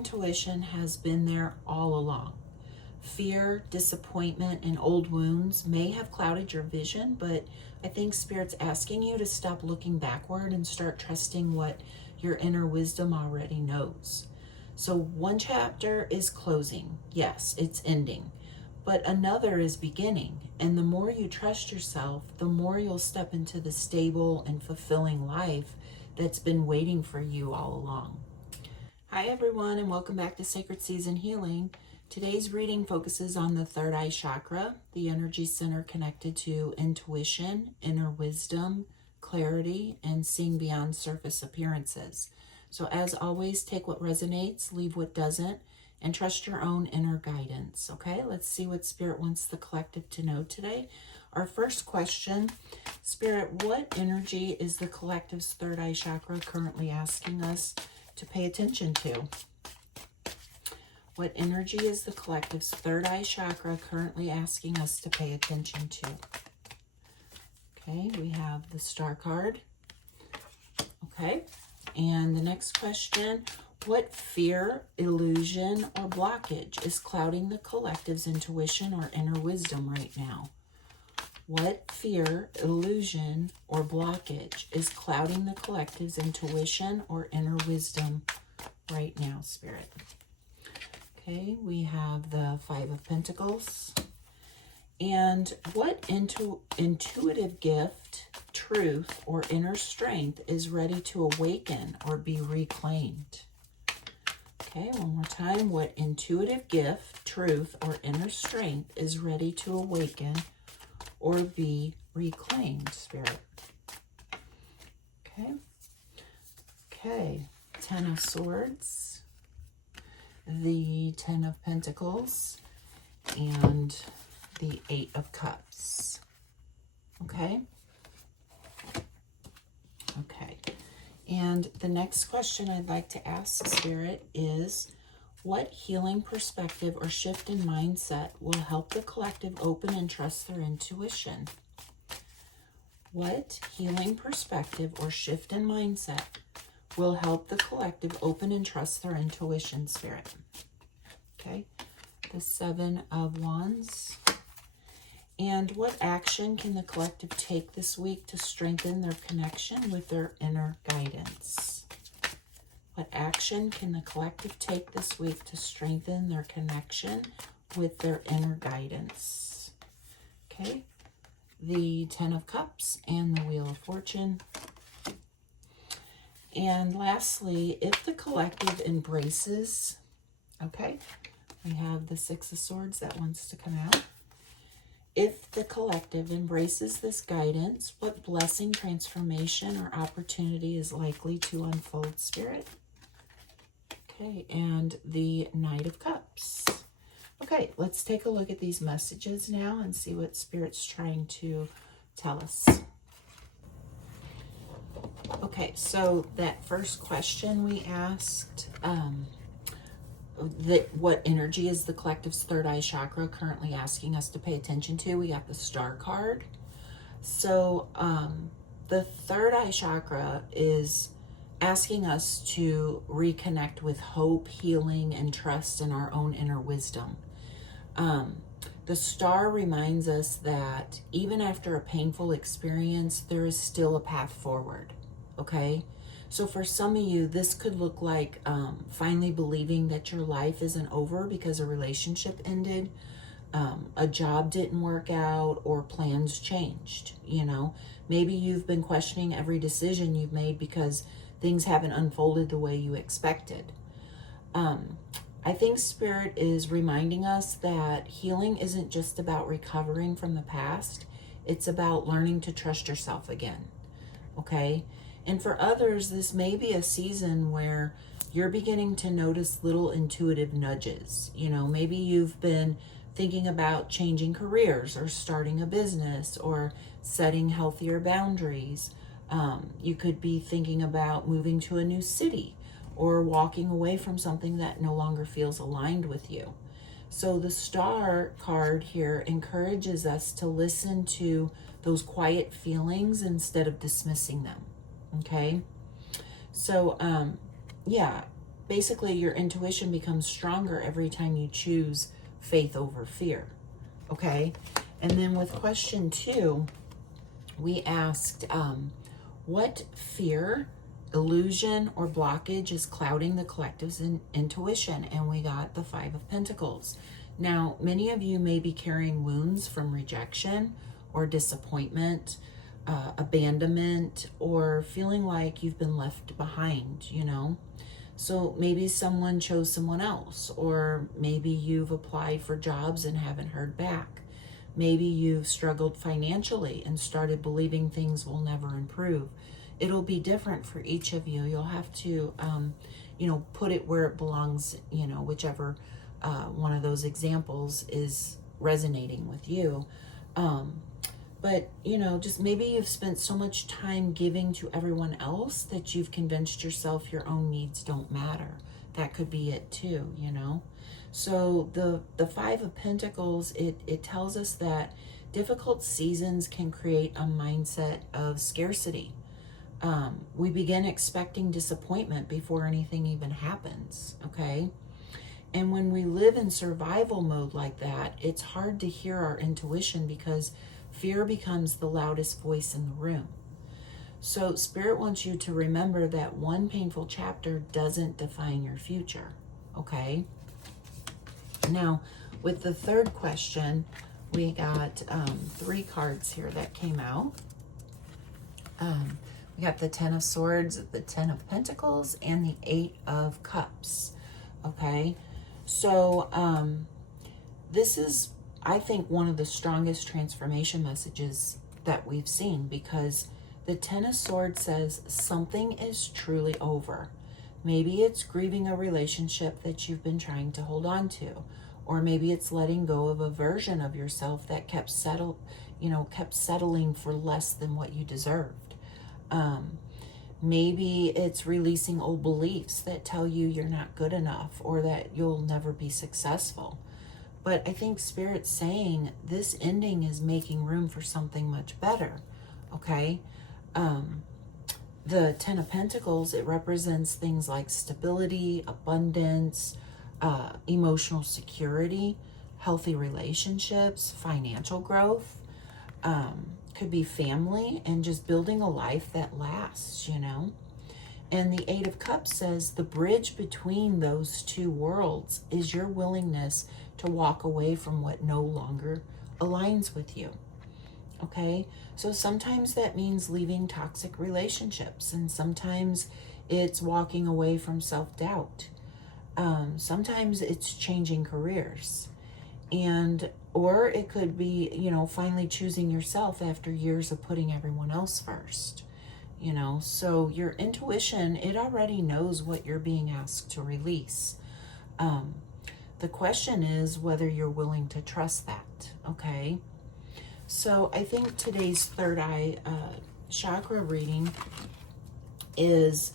intuition has been there all along. Fear, disappointment, and old wounds may have clouded your vision, but I think Spirit's asking you to stop looking backward and start trusting what your inner wisdom already knows. So one chapter is closing. Yes, it's ending. But another is beginning. And the more you trust yourself, the more you'll step into the stable and fulfilling life that's been waiting for you all along. Hi everyone, and welcome back to Sacred Season Healing. Today's reading focuses on the third eye chakra, the energy center connected to intuition, inner wisdom, clarity, and seeing beyond surface appearances. So as always, take what resonates, leave what doesn't, and trust your own inner guidance. Okay, let's see what Spirit wants the collective to know today. Our first question, Spirit, what energy is the collective's third eye chakra currently asking us to pay attention to? What energy is the collective's third eye chakra currently asking us to pay attention to? Okay, we have the Star card. Okay, and the next question, what fear, illusion, or blockage is clouding the collective's intuition or inner wisdom right now? What fear, illusion, or blockage is clouding the collective's intuition or inner wisdom right now, Spirit? Okay, we have the Five of Pentacles. And what intuitive gift, truth, or inner strength is ready to awaken or be reclaimed? Okay, one more time. What intuitive gift, truth, or inner strength is ready to awaken or be reclaimed, Spirit? Okay. Okay, Ten of Swords, the Ten of Pentacles, and the Eight of Cups. Okay? Okay. And the next question I'd like to ask Spirit is, what healing perspective or shift in mindset will help the collective open and trust their intuition? What healing perspective or shift in mindset will help the collective open and trust their intuition, Spirit? Okay, the Seven of Wands. And what action can the collective take this week to strengthen their connection with their inner guidance? What action can the collective take this week to strengthen their connection with their inner guidance? Okay, the Ten of Cups and the Wheel of Fortune. And lastly, if the collective embraces, okay, we have the Six of Swords that wants to come out. If the collective embraces this guidance, what blessing, transformation, or opportunity is likely to unfold, Spirit? Okay, and the Knight of Cups. Okay, let's take a look at these messages now and see what Spirit's trying to tell us. Okay, so that first question we asked, what energy is the collective's third eye chakra currently asking us to pay attention to? We got the Star card. So the third eye chakra is asking us to reconnect with hope, healing, and trust in our own inner wisdom. The Star reminds us that even after a painful experience, there is still a path forward. Okay, so for some of you, this could look like finally believing that your life isn't over because a relationship ended, a job didn't work out, or plans changed. You know, maybe you've been questioning every decision you've made because things haven't unfolded the way you expected. I think Spirit is reminding us that healing isn't just about recovering from the past. It's about learning to trust yourself again. Okay? And for others, this may be a season where you're beginning to notice little intuitive nudges. You know, maybe you've been thinking about changing careers or starting a business or setting healthier boundaries. You could be thinking about moving to a new city or walking away from something that no longer feels aligned with you. So the Star card here encourages us to listen to those quiet feelings instead of dismissing them. Okay, so yeah, basically your intuition becomes stronger every time you choose faith over fear. Okay? And then with question 2, we asked, what fear, illusion, or blockage is clouding the collective's intuition? And we got the Five of Pentacles. Now, many of you may be carrying wounds from rejection or disappointment, abandonment, or feeling like you've been left behind, you know? So maybe someone chose someone else, or maybe you've applied for jobs and haven't heard back. Maybe you've struggled financially and started believing things will never improve. It'll be different for each of you. You'll have to, you know, put it where it belongs, you know, whichever one of those examples is resonating with you. But, you know, just maybe you've spent so much time giving to everyone else that you've convinced yourself your own needs don't matter. That could be it too, you know. So the Five of Pentacles, it tells us that difficult seasons can create a mindset of scarcity. We begin expecting disappointment before anything even happens, okay? And when we live in survival mode like that, it's hard to hear our intuition because fear becomes the loudest voice in the room. So Spirit wants you to remember that one painful chapter doesn't define your future, okay? Now, with the third question, we got 3 cards here that came out. We got the Ten of Swords, the Ten of Pentacles, and the Eight of Cups, okay? So this is, I think, one of the strongest transformation messages that we've seen, because the Ten of Swords says something is truly over. Maybe it's grieving a relationship that you've been trying to hold on to, or maybe it's letting go of a version of yourself that kept settling for less than what you deserved. Maybe it's releasing old beliefs that tell you you're not good enough or that you'll never be successful. But I think Spirit's saying this ending is making room for something much better, okay? The Ten of Pentacles, it represents things like stability, abundance, emotional security, healthy relationships, financial growth, could be family, and just building a life that lasts, you know? And the Eight of Cups says the bridge between those two worlds is your willingness to walk away from what no longer aligns with you. Okay? So sometimes that means leaving toxic relationships, and sometimes it's walking away from self-doubt. Sometimes it's changing careers. Or it could be, you know, finally choosing yourself after years of putting everyone else first. You know, so your intuition, it already knows what you're being asked to release. The question is whether you're willing to trust that, okay? So I think today's Third Eye Chakra reading is,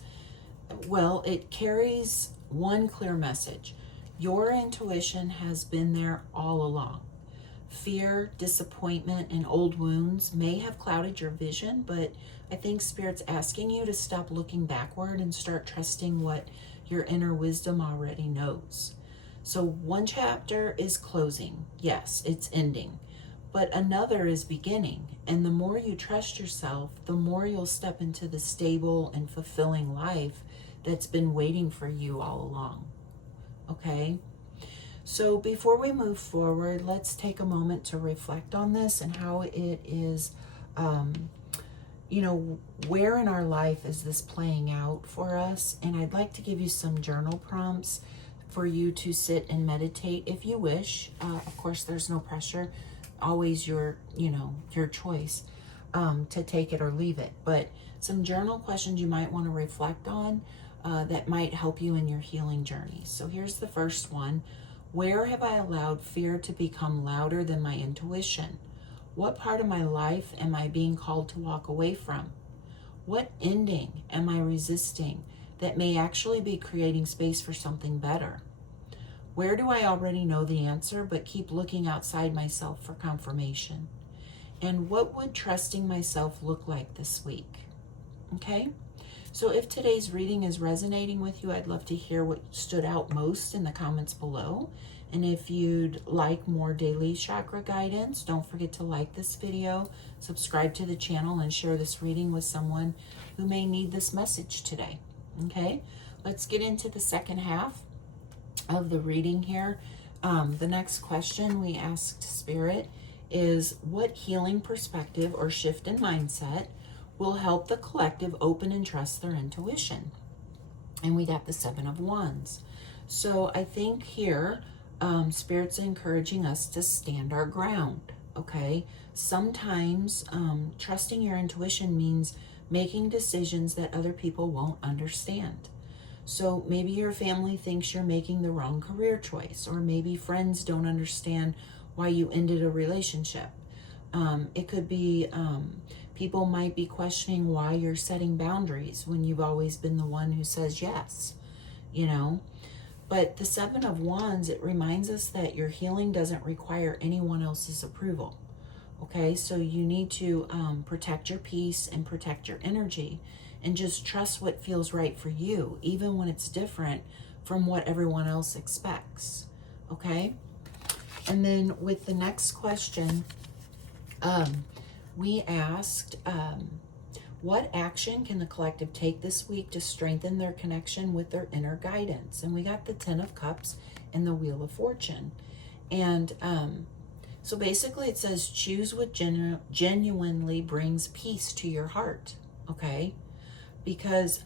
well, it carries one clear message. Your intuition has been there all along. Fear, disappointment, and old wounds may have clouded your vision, but I think Spirit's asking you to stop looking backward and start trusting what your inner wisdom already knows. So one chapter is closing. Yes, it's ending. But another is beginning. And the more you trust yourself, the more you'll step into the stable and fulfilling life that's been waiting for you all along. Okay? So before we move forward, let's take a moment to reflect on this and how it is, you know, where in our life is this playing out for us? And I'd like to give you some journal prompts for you to sit and meditate if you wish. Of course, there's no pressure. Always your choice to take it or leave it. But some journal questions you might want to reflect on that might help you in your healing journey. So here's the first one. Where have I allowed fear to become louder than my intuition? What part of my life am I being called to walk away from? What ending am I resisting that may actually be creating space for something better? Where do I already know the answer but keep looking outside myself for confirmation? And what would trusting myself look like this week? Okay? So if today's reading is resonating with you, I'd love to hear what stood out most in the comments below. And if you'd like more daily chakra guidance, don't forget to like this video, subscribe to the channel, and share this reading with someone who may need this message today. Okay, let's get into the second half of the reading here. The next question we asked Spirit is, what healing perspective or shift in mindset will help the collective open and trust their intuition? And we got the Seven of Wands. So I think here, Spirit's encouraging us to stand our ground, okay? Sometimes trusting your intuition means making decisions that other people won't understand. So maybe your family thinks you're making the wrong career choice, or maybe friends don't understand why you ended a relationship. It could be people might be questioning why you're setting boundaries when you've always been the one who says yes, you know. But the Seven of Wands, it reminds us that your healing doesn't require anyone else's approval. Okay, so you need to protect your peace and protect your energy, and just trust what feels right for you, even when it's different from what everyone else expects. Okay, and then with the next question, we asked, what action can the collective take this week to strengthen their connection with their inner guidance? And we got the Ten of Cups and the Wheel of Fortune. And so basically it says, choose what genuinely brings peace to your heart, okay? Because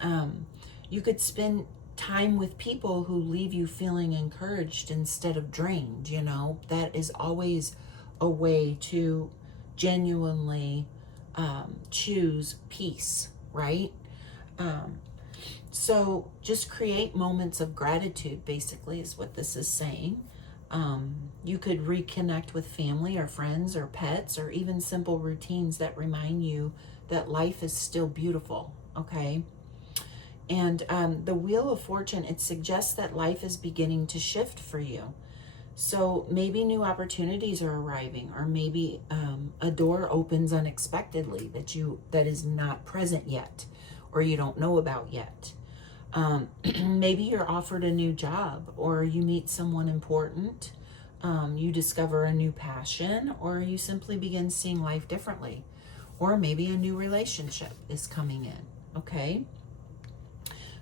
you could spend time with people who leave you feeling encouraged instead of drained, you know? That is always a way to genuinely choose peace, right? So just create moments of gratitude, basically, is what this is saying. You could reconnect with family or friends or pets, or even simple routines that remind you that life is still beautiful, okay? And the Wheel of Fortune, it suggests that life is beginning to shift for you. So maybe new opportunities are arriving, or maybe a door opens unexpectedly that is not present yet, or you don't know about yet. Maybe you're offered a new job, or you meet someone important. You discover a new passion, or you simply begin seeing life differently, or maybe a new relationship is coming in, okay?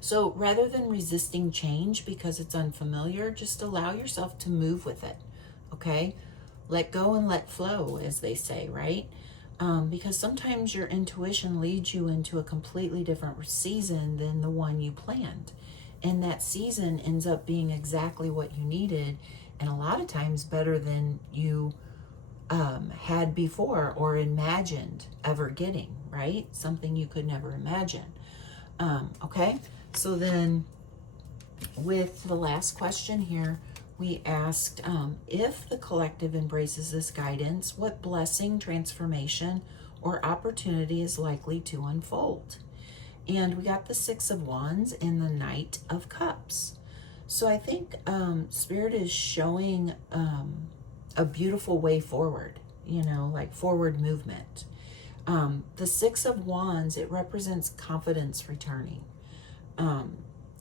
So rather than resisting change because it's unfamiliar, just allow yourself to move with it, okay? Let go and let flow, as they say, right? Because sometimes your intuition leads you into a completely different season than the one you planned. And that season ends up being exactly what you needed, and a lot of times better than you had before or imagined ever getting, right? Something you could never imagine. Okay? So then with the last question here, we asked, if the collective embraces this guidance, what blessing, transformation, or opportunity is likely to unfold? And we got the Six of Wands and the Knight of Cups. So I think Spirit is showing a beautiful way forward, you know, like forward movement. The Six of Wands, it represents confidence returning.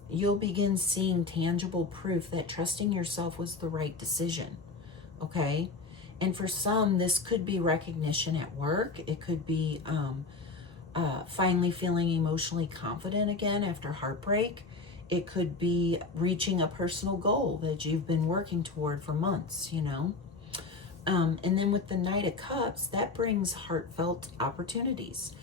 You'll begin seeing tangible proof that trusting yourself was the right decision, okay? And for some, this could be recognition at work. It could be finally feeling emotionally confident again after heartbreak. It could be reaching a personal goal that you've been working toward for months, you know? And then with the Knight of Cups, that brings heartfelt opportunities.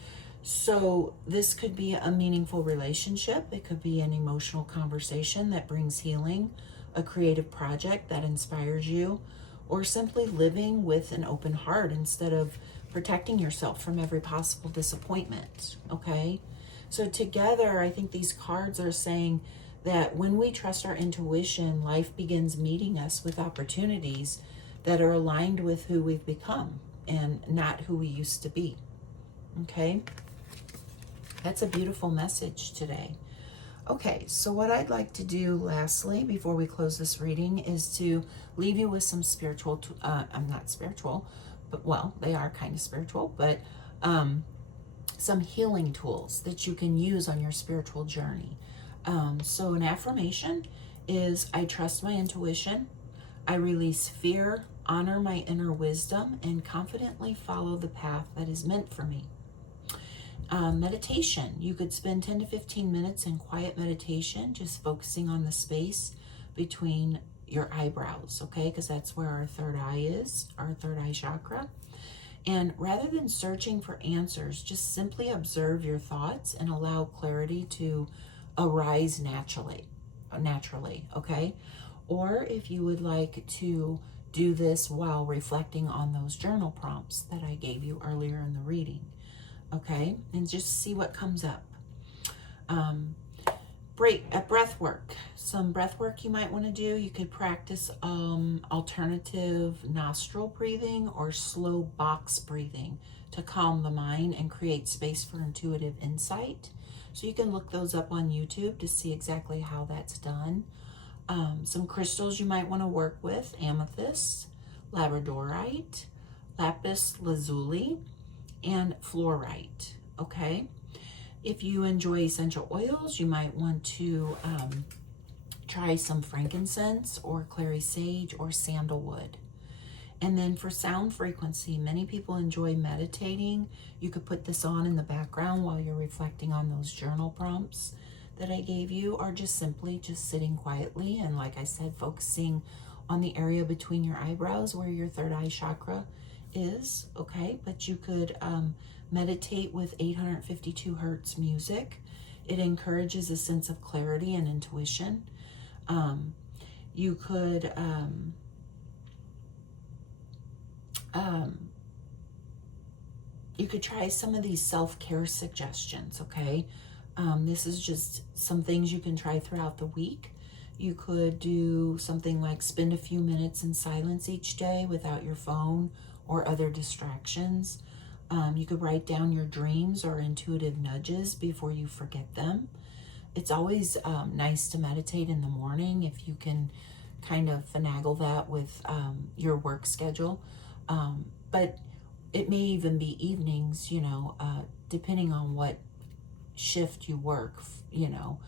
So this could be a meaningful relationship. It could be an emotional conversation that brings healing, a creative project that inspires you, or simply living with an open heart instead of protecting yourself from every possible disappointment, okay? So together, I think these cards are saying that when we trust our intuition, life begins meeting us with opportunities that are aligned with who we've become and not who we used to be, okay? That's a beautiful message today. Okay, so what I'd like to do lastly, before we close this reading, is to leave you with some spiritual, I'm not spiritual, but well, they are kind of spiritual, but some healing tools that you can use on your spiritual journey. So an affirmation is, I trust my intuition, I release fear, honor my inner wisdom, and confidently follow the path that is meant for me. Meditation, you could spend 10 to 15 minutes in quiet meditation, just focusing on the space between your eyebrows, okay? Because that's where our third eye is, our third eye chakra. And rather than searching for answers, just simply observe your thoughts and allow clarity to arise naturally, okay? Or if you would like to do this while reflecting on those journal prompts that I gave you earlier in the reading, okay? And just see what comes up. Breath work. Some breath work you might want to do. You could practice alternative nostril breathing or slow box breathing to calm the mind and create space for intuitive insight. So you can look those up on YouTube to see exactly how that's done. Some crystals you might want to work with: amethyst, labradorite, lapis lazuli, and fluorite, okay? If you enjoy essential oils, you might want to try some frankincense or clary sage or sandalwood. And then for sound frequency, many people enjoy meditating. You could put this on in the background while you're reflecting on those journal prompts that I gave you, or just simply just sitting quietly and, like I said, focusing on the area between your eyebrows where your third eye chakra is, okay? But you could meditate with 852 hertz music. It encourages a sense of clarity and intuition. You could try some of these self-care suggestions, okay? This is just some things you can try throughout the week. You could do something like spend a few minutes in silence each day without your phone or other distractions. You could write down your dreams or intuitive nudges before you forget them. It's always nice to meditate in the morning if you can kind of finagle that with your work schedule. But it may even be evenings, you know, depending on what shift you work, you know.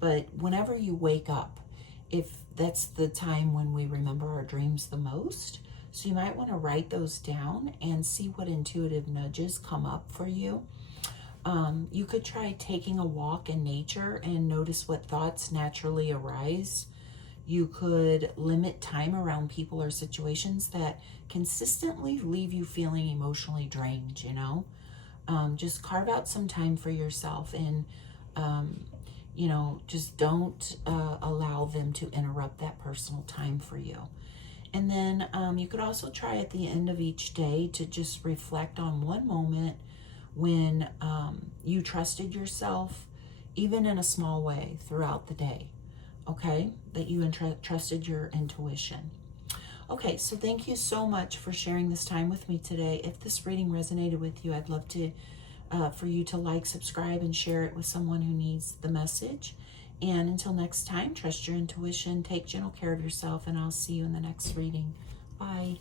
But whenever you wake up, if that's the time when we remember our dreams the most. So you might want to write those down and see what intuitive nudges come up for you. You could try taking a walk in nature and notice what thoughts naturally arise. You could limit time around people or situations that consistently leave you feeling emotionally drained, you know. Just carve out some time for yourself and, you know, just don't allow them to interrupt that personal time for you. And then you could also try at the end of each day to just reflect on one moment when you trusted yourself, even in a small way throughout the day, okay? That you trusted your intuition. Okay, so thank you so much for sharing this time with me today. If this reading resonated with you, I'd love to for you to like, subscribe, and share it with someone who needs the message. And until next time, trust your intuition, take gentle care of yourself, and I'll see you in the next reading. Bye.